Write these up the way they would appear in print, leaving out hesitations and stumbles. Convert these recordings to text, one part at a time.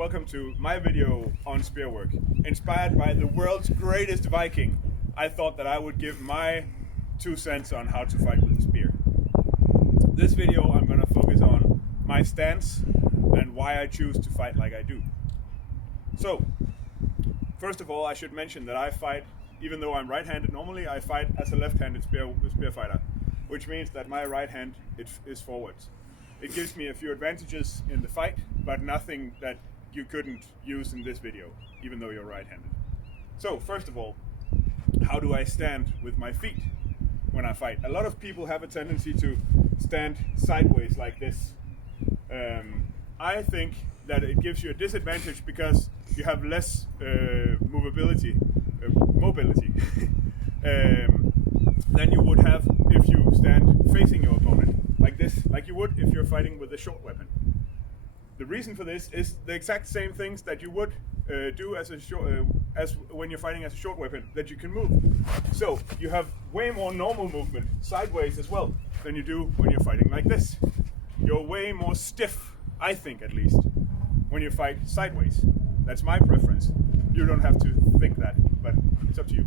welcome to my video on Spearwork. Inspired by the world's greatest Viking, I thought that I would give my 2 cents on how to fight with the spear. This video I'm going to focus on my stance and why I choose to fight like I do. So, first of all, I should mention that I fight, even though I'm right-handed normally, I fight as a left-handed spearfighter, which means that my right hand is forwards. It gives me a few advantages in the fight, but nothing that you couldn't use in this video, even though you're right-handed. So, first of all, how do I stand with my feet when I fight? A lot of people have a tendency to stand sideways like this. I think that it gives you a disadvantage because you have less mobility than you would have if you stand facing your opponent like this, like you would if you're fighting with a short weapon. The reason for this is the exact same things that you would do as when you're fighting as a short weapon, that you can move. So you have way more normal movement sideways as well than you do when you're fighting like this. You're way more stiff, I think at least, when you fight sideways. That's my preference. You don't have to think that, but it's up to you.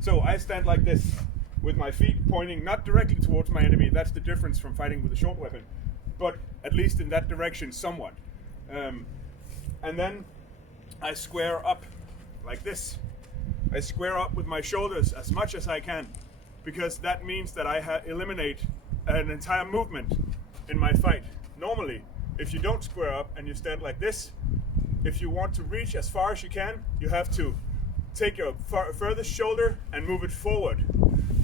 So I stand like this, with my feet pointing not directly towards my enemy. That's the difference from fighting with a short weapon, but at least in that direction somewhat. And then I square up like this. I square up with my shoulders as much as I can, because that means that I eliminate an entire movement in my fight. Normally, if you don't square up and you stand like this, if you want to reach as far as you can, you have to take your furthest shoulder and move it forward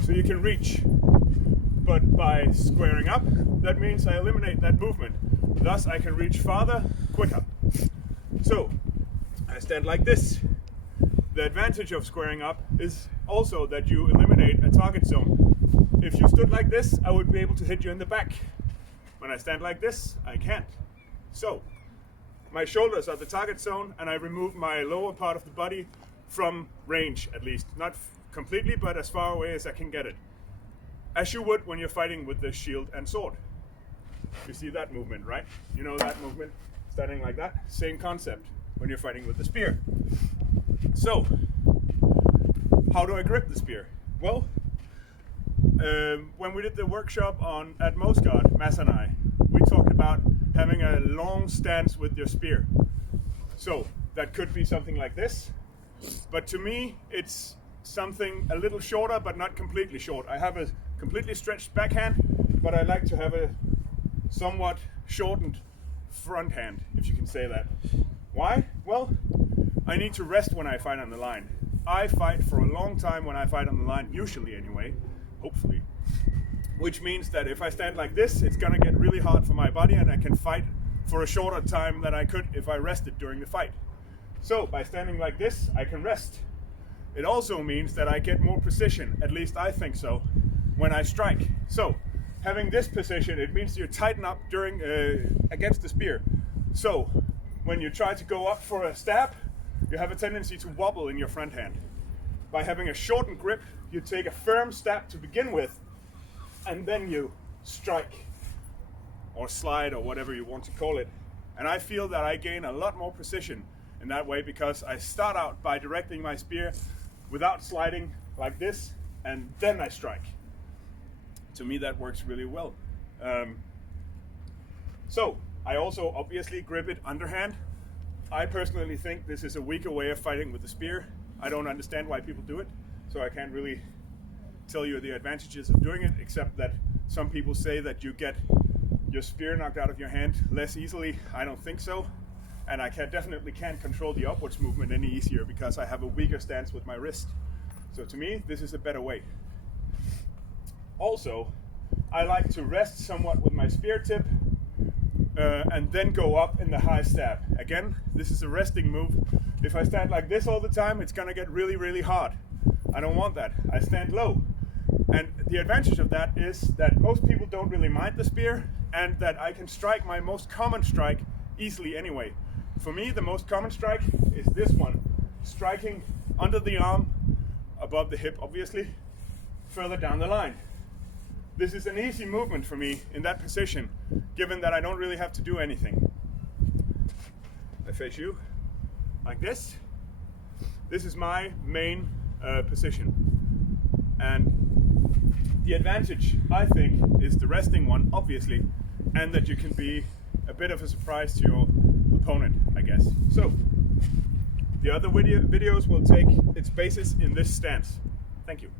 so you can reach. But by squaring up, that means I eliminate that movement. Thus, I can reach farther, quicker. So, I stand like this. The advantage of squaring up is also that you eliminate a target zone. If you stood like this, I would be able to hit you in the back. When I stand like this, I can't. So, my shoulders are the target zone, and I remove my lower part of the body from range, at least. Not completely, but as far away as I can get it. As you would when you're fighting with the shield and sword. You see that movement, right? You know that movement? Standing like that? Same concept when you're fighting with the spear. So, how do I grip the spear? Well, when we did the workshop at Mosgard, Mads and I, we talked about having a long stance with your spear. So, that could be something like this. But to me, it's something a little shorter, but not completely short. I have a completely stretched backhand, but I like to have a somewhat shortened front hand, if you can say that. Why? Well, I need to rest when I fight on the line. I fight for a long time when I fight on the line, usually anyway, hopefully. Which means that if I stand like this, it's gonna get really hard for my body, and I can fight for a shorter time than I could if I rested during the fight. So by standing like this, I can rest. It also means that I get more precision, at least I think so, when I strike. So having this position, it means you tighten up during against the spear. So when you try to go up for a stab, you have a tendency to wobble in your front hand. By having a shortened grip, you take a firm stab to begin with, and then you strike or slide or whatever you want to call it. And I feel that I gain a lot more precision in that way, because I start out by directing my spear without sliding like this, and then I strike. To me, that works really well. So I also obviously grip it underhand. I personally think this is a weaker way of fighting with the spear. I don't understand why people do it, so I can't really tell you the advantages of doing it, except that some people say that you get your spear knocked out of your hand less easily. I don't think so. And I definitely can't control the upwards movement any easier because I have a weaker stance with my wrist. So to me, this is a better way. Also, I like to rest somewhat with my spear tip and then go up in the high stab. Again, this is a resting move. If I stand like this all the time, it's gonna get really, really hard. I don't want that. I stand low. And the advantage of that is that most people don't really mind the spear, and that I can strike my most common strike easily anyway. For me, the most common strike is this one, striking under the arm, above the hip obviously, further down the line. This is an easy movement for me in that position, given that I don't really have to do anything. I face you like this. This is my main position, and the advantage, I think, is the resting one, obviously, and that you can be a bit of a surprise to your opponent, I guess. So, the other videos will take its basis in this stance. Thank you.